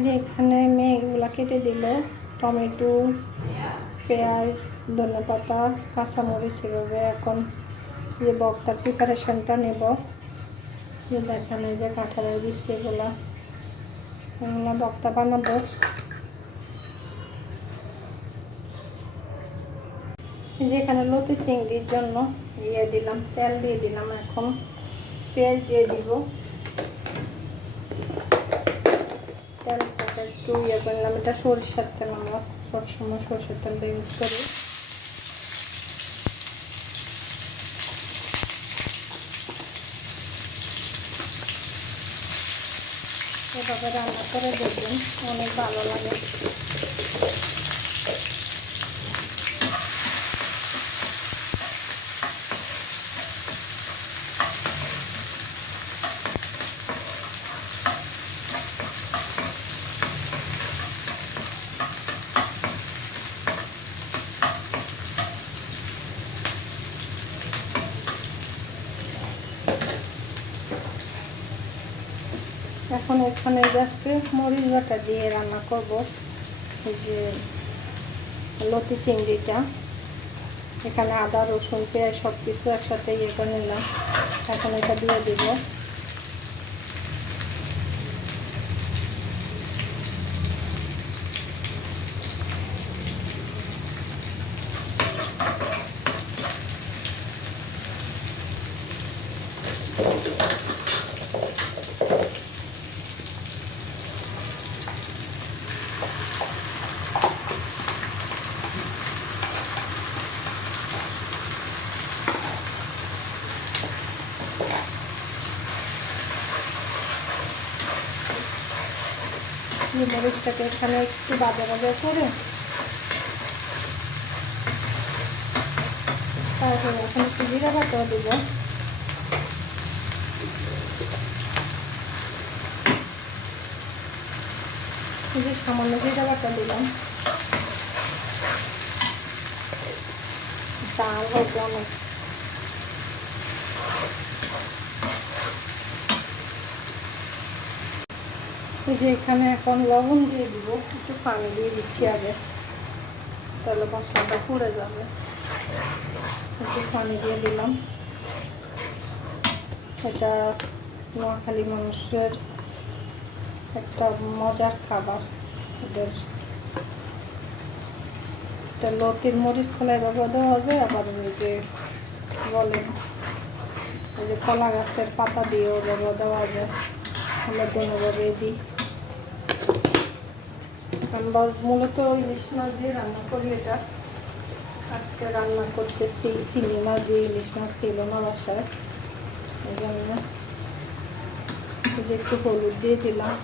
যে এখানে মেয়ে এগুলো কেটে দিল, টমেটো, পেঁয়াজ ধনে পাতা কাঁচামরিচ এভাবে এখন যে বক্তার প্রিপারেশনটা নেব। যে দেখেন যে কাঁঠালের বীজ এগুলো। এগুলো বক্তা বানাবো। এই যে এখানে লতি চিংড়ির জন্য ইয়ে দিলাম, তেল দিয়ে দিলাম এখন। পেঁয়াজ দিয়ে দিব। একটু ইয়ে করলাম এটা সরিষার তেল আমরা সবসময় সরষের তেলটা ইউজ করি। এভাবে রান্না করে দেখবেন অনেক ভালো লাগে। এখন ওখানে আজকে মরিচ বাটা দিয়ে রান্না করব। এই যে লতি চিংড়িটা। এখানে আদা, রসুন, পেঁয়াজ সব কিছু একসাথে ইয়ে করে নিলাম। এখন এটা দিয়ে দিব। মরিচটাকে এখানে একটু বাজা বাজা করে তারপরে এখন একটু জিরা বাটাও দিব। যে সামান্য জিরা বাটা দিলাম। ডাল হবে অনেক যে এখানে এখন লবণ দিয়ে দিব, একটু পানি দিয়ে দিচ্ছি আগে। তাহলে মশলাটা পুড়ে যাবে। একটু পানি দিয়ে দিলাম। এটা নোয়াখালী মানুষের একটা মজার খাবার এদের এটা লতির মরিচ খোলায় ব্যবহার দেওয়া যায়, আবার ওই যে বলেন, ওই যে কলা গাছের পাতা দিয়েও ব্যবহার দেওয়া যায়। আমরা দোনোভাবে দিই আমরা মূলত ইলিশ মাছ দিয়ে রান্না করি এটা। আজকে রান্না করতেছি চিংড়ি মাছ দিয়ে, ইলিশ মাছ ছিল না বাসায়। এই জন্য। একটু হলুদ দিয়ে দিলাম।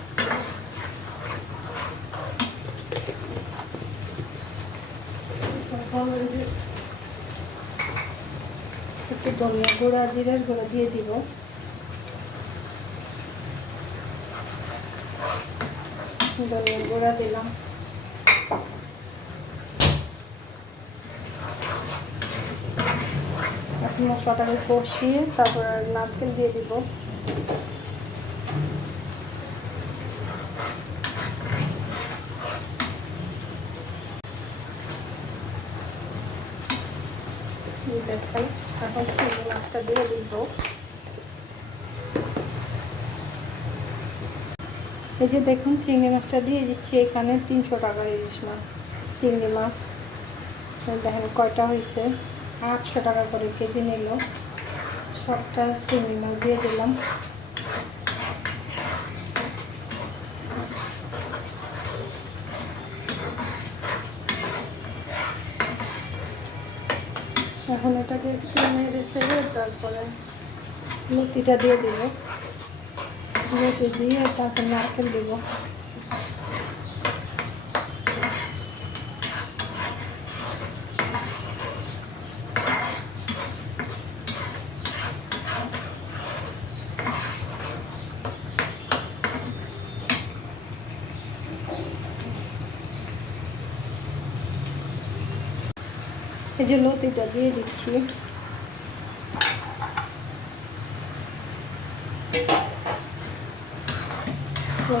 একটু ধনিয়া গুঁড়া, জিরের গুঁড়া দিয়ে দিব। ধনিয়া গুঁড়া দিলাম। মশলাটাকে কষিয়ে তারপর নারকেল দিয়ে দিব দেখেন এখন চিংড়ি মাছটা দিয়ে দিব এই যে দেখুন, চিংড়ি মাছটা দিয়ে দিচ্ছি এখানে তিনশো টাকা ইলিশ মাছ, চিংড়ি মাছ। দেখেন কয়টা হয়েছে? আটশো টাকা করে কেজি নিল। সবটা চিংড়ি মাছ দিয়ে দিলাম। এখন এটাকে একটু ছেড়ে তারপরে লুচিটা দিয়ে দিব। লুচি দিয়ে তারপর নারকেল দিব এই যে লতিটা দিয়ে দিচ্ছি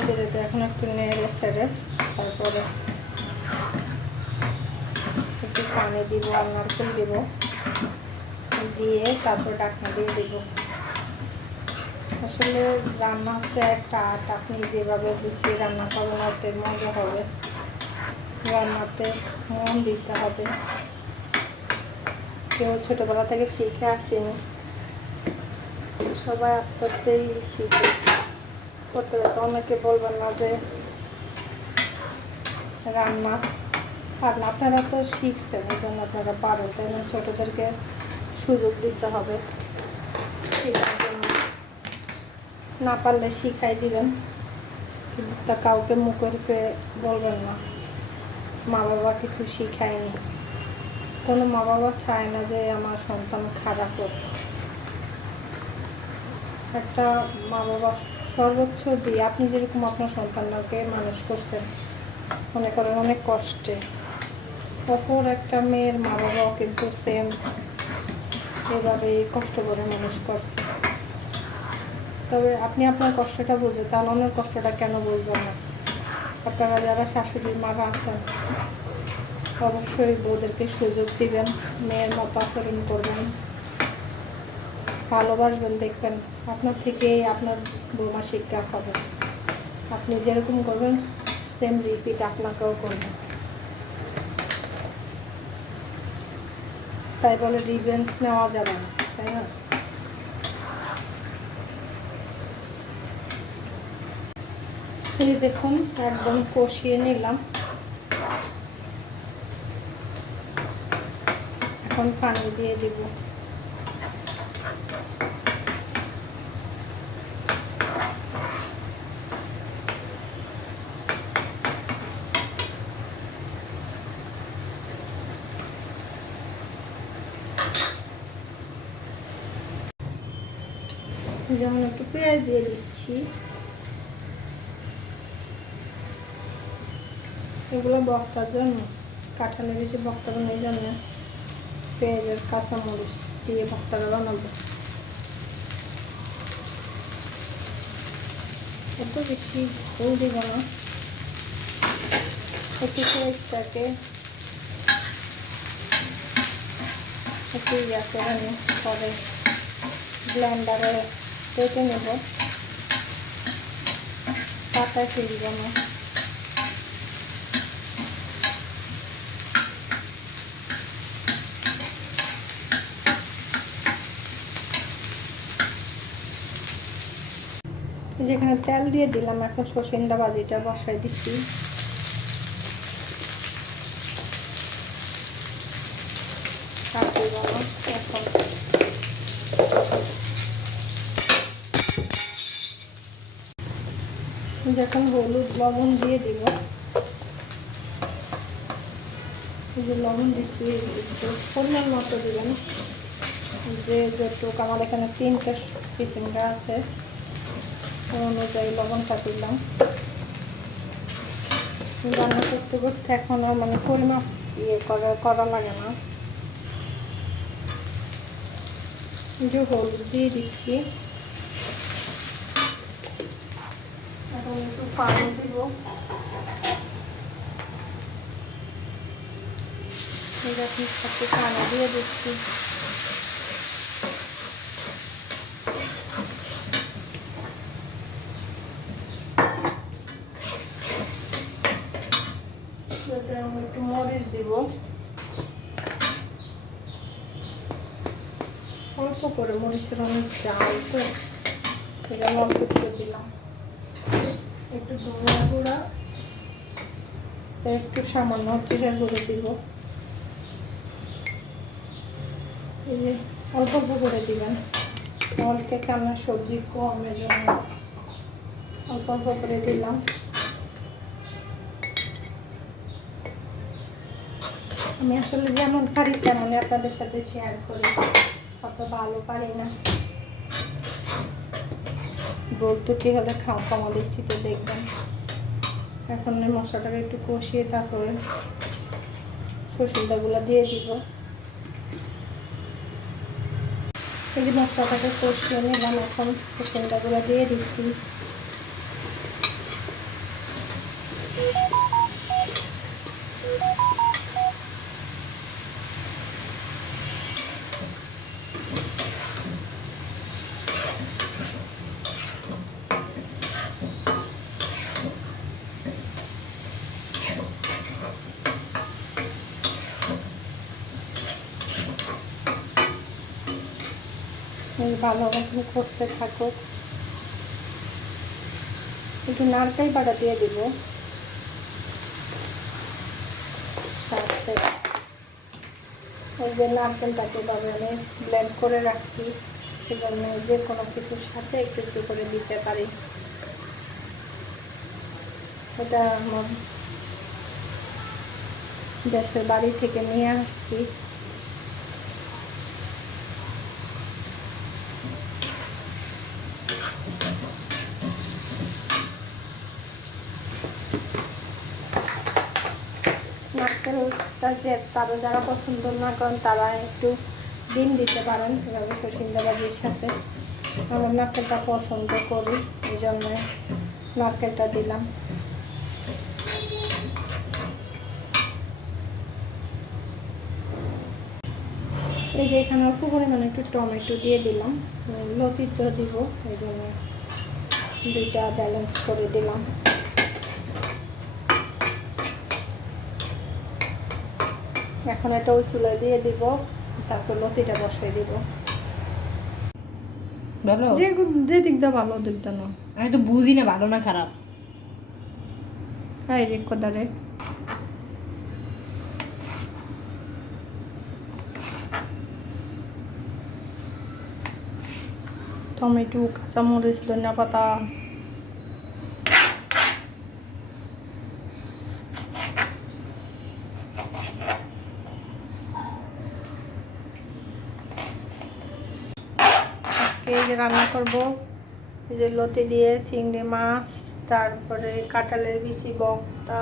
লতিটা এখন একটু নেড়ে ছেড়ে তারপরে একটু পানি দিব আর নারকেল দিব, দিয়ে তারপর ডাকনা দিয়ে দিব। আসলে রান্না হচ্ছে একটা আর্ট, আপনি যেভাবে গুছিয়ে রান্না করবেন, ওতে মজা হবে। রান্নাতে মন দিতে হবে। কেউ ছোটোবেলা থেকে শিখে আসেনি। সবাই আস্তে আস্তেই শিখে। করতে করতে অনেকে বলবেন না যে রান্না না আপনারা তো শিখছেন, এই জন্য আপনারা পারেন। তাই না? ছোটোদেরকে সুযোগ দিতে হবে। না পারলে শিখাই দিবেন। কিন্তু তা কাউকে মুখের উপরে বলবেন না। মা বাবা কিছু শিখায়নি। কোনো মা বাবা চায় না যে আমার সন্তান খারাপ হোক। একটা মা বাবা সর্বোচ্চ দিয়ে আপনি যেরকম আপনার সন্তানকে মানুষ করছেন, মনে করেন অনেক কষ্টে। অপর একটা মেয়ের মা বাবাও কিন্তু সেম এভাবে কষ্ট করে মানুষ করছে। তবে আপনি আপনার কষ্টটা বুঝে তাহলে অন্যের কষ্টটা কেন বুঝবেন না? আপনারা যারা শাশুড়ি মারা আছেন, অবশ্যই বউদেরকে সুযোগ দিবেন, মেয়ের মতো আচরণ করবেন। ভালোবাসবেন, দেখবেন আপনার থেকেই আপনার বৌমা শিক্ষা হবে আপনি যেরকম করবেন সেম রিপিট আপনাকেও করবেন তাই বলে রিভেন্স নেওয়া যাবে না, তাই না? দেখুন, একদম কষিয়ে নিলাম। এখন পানি দিয়ে দিব। যেমন একটু পেঁয়াজ দিয়ে দিচ্ছি। এগুলো বক্তার জন্য, কাঁঠালের বেশি বক্তা বানাই জন্য পেঁয়াজের কাঁচামরিচ দিয়ে ভর্তাটা বানাবো। এত বেশি ফুল দিব না। একটু পেঁয়াজটাকে একটু ইয়া করে নিই পরে ব্লেন্ডারে কেটে নেব। পাতা ফেলব না যেখানে তেল দিয়ে দিলাম এখন সসিন্দা বাজিটা বসাই দিচ্ছি কাটি বানো এখন যখন হলুদ লবণ দিয়ে দিব। লবণ দিচ্ছি পরিমাণ মতো দেবেন। যে যতটুক আমার এখানে তিনটা সিসিমটা আছে অনুযায়ী লবণটা দিলাম। রান্না করতে করতে এখন আর মানে পরিমাপ ইয়ে করা করা লাগে না। যে হলুদ দিয়ে দিচ্ছি। এখন একটু পানি দিব এরকম একটু পানি দিয়ে দিচ্ছি একটু মরিচ দিব অল্প করে মরিচের অনেক জাল তো সেটা অল্প করে দিলাম। একটু ধনিয়া গুঁড়া, একটু সামান্য জিরার গুঁড়ো দিব। এই অল্প অল্প করে দিবেন। অল্পে কেমন সবজি কমের জন্য অল্প অল্প করে দিলাম। আমি আসলে যেমন পারি তেমনই আপনাদের সাথে শেয়ার করি। অত ভালো পারি না। বলতে কি হলে খাও কমা দৃষ্টিতে দেখবেন। এখন মশলাটাকে একটু কষিয়ে তারপরে সসুন্দাগুলো দিয়ে দিব। এই যে মশলাটাকে কষিয়ে নিলাম, এখন সসুন্দাগুলো দিয়ে দিচ্ছি। ভালো মতন কষতে থাকুক একটু নারকেল বাটা দিয়ে দিব। ওই যে নারকেলটাকে আমি ব্লেন্ড করে রাখি সেজন্য যে কোনো কিছুর সাথে একটু একটু করে দিতে পারি। এটা আমার দেশের বাড়ি থেকে নিয়ে আসছি। নারকেলটা যে তারা যারা পছন্দ না করেন, তারা একটু ডিম দিতে পারেন। এভাবে সসিন্দাবাজির সাথে আমার নারকেলটা পছন্দ করি, এই জন্য নারকেলটা দিলাম। এই যে এখানে অল্প পরিমাণে একটু টমেটো দিয়ে দিলাম লতিত দিব, এই জন্য দুইটা ব্যালেন্স করে দিলাম। এখন এটা ওই চুলায় দিয়ে দিব তারপর লতিটা বসিয়ে দিব। ভালো? যে যে দিকটা ভালো দিকটা না। আমি তো বুঝি না ভালো না খারাপ। এই যে কোদারে টমেটো কাঁচামরিচ ধনিয়া পাতা আজকে এই যে রান্না করব। এই যে লতি দিয়ে চিংড়ি মাছ, তারপরে কাঁঠালের বিচি বক্তা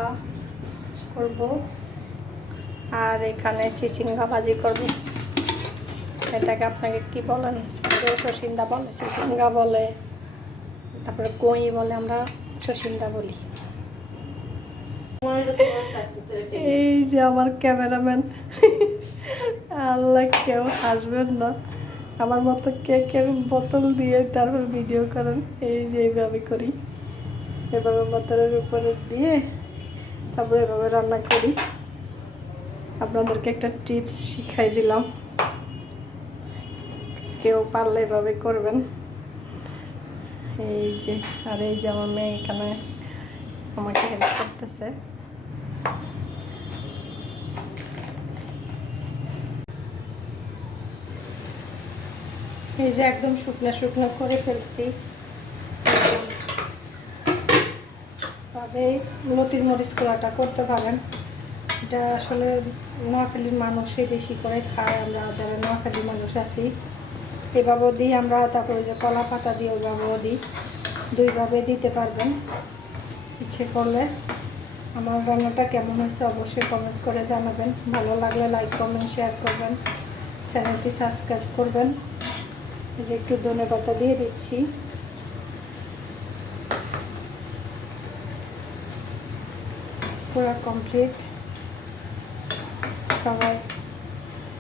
করব। আর এখানে চিচিঙ্গা ভাজি করব। এটাকে আপনাকে কি বলেন? কেউ শসিন্দা বলে চিচিঙ্গা বলে, তারপরে কই বলে আমরা শসিন্দা বলি। এই যে আমার ক্যামেরাম্যান। আল্লাহ, কেউ হাসবেন না। আমার মতো কেকের বোতল দিয়ে তারপর ভিডিও করেন। এই যে এইভাবে করি। এভাবে বোতলের উপরে দিয়ে তারপর এভাবে রান্না করি। আপনাদেরকে একটা টিপস শিখাই দিলাম। কেউ পারলে এভাবে করবেন। এই যে, আর এই যে আমার মেয়ে এখানে আমাকে হেল্প করতেছে। এই যে একদম শুকনো শুকনো করে ফেলছি। তবে লতির মরিচ কোড়াটা করতে পারেন। এটা আসলে নোয়াখালীর মানুষই বেশি করে খায়, আমরা যারা নোয়াখালীর মানুষ আছি। এভাবেও দিই আমরা, তারপরে যে কলা পাতা দিয়ে ওইভাবেও দিই। দুইভাবে দিতে পারবেন। ইচ্ছে করলে আমার রান্নাটা কেমন হয়েছে অবশ্যই কমেন্টস করে জানাবেন। ভালো লাগলে লাইক কমেন্ট শেয়ার করবেন। চ্যানেলটি সাবস্ক্রাইব করবেন। যে একটু ধনে পাতা দিয়ে দিচ্ছি। পুরো কমপ্লিট সবাই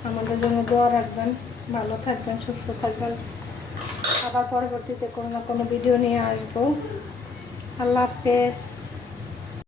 আমাদের জন্য দোয়া রাখবেন, ভালো থাকবেন, সুস্থ থাকবেন। আবার পরবর্তীতে কোনো না কোনো ভিডিও নিয়ে আসব। আল্লাহ হাফেজ।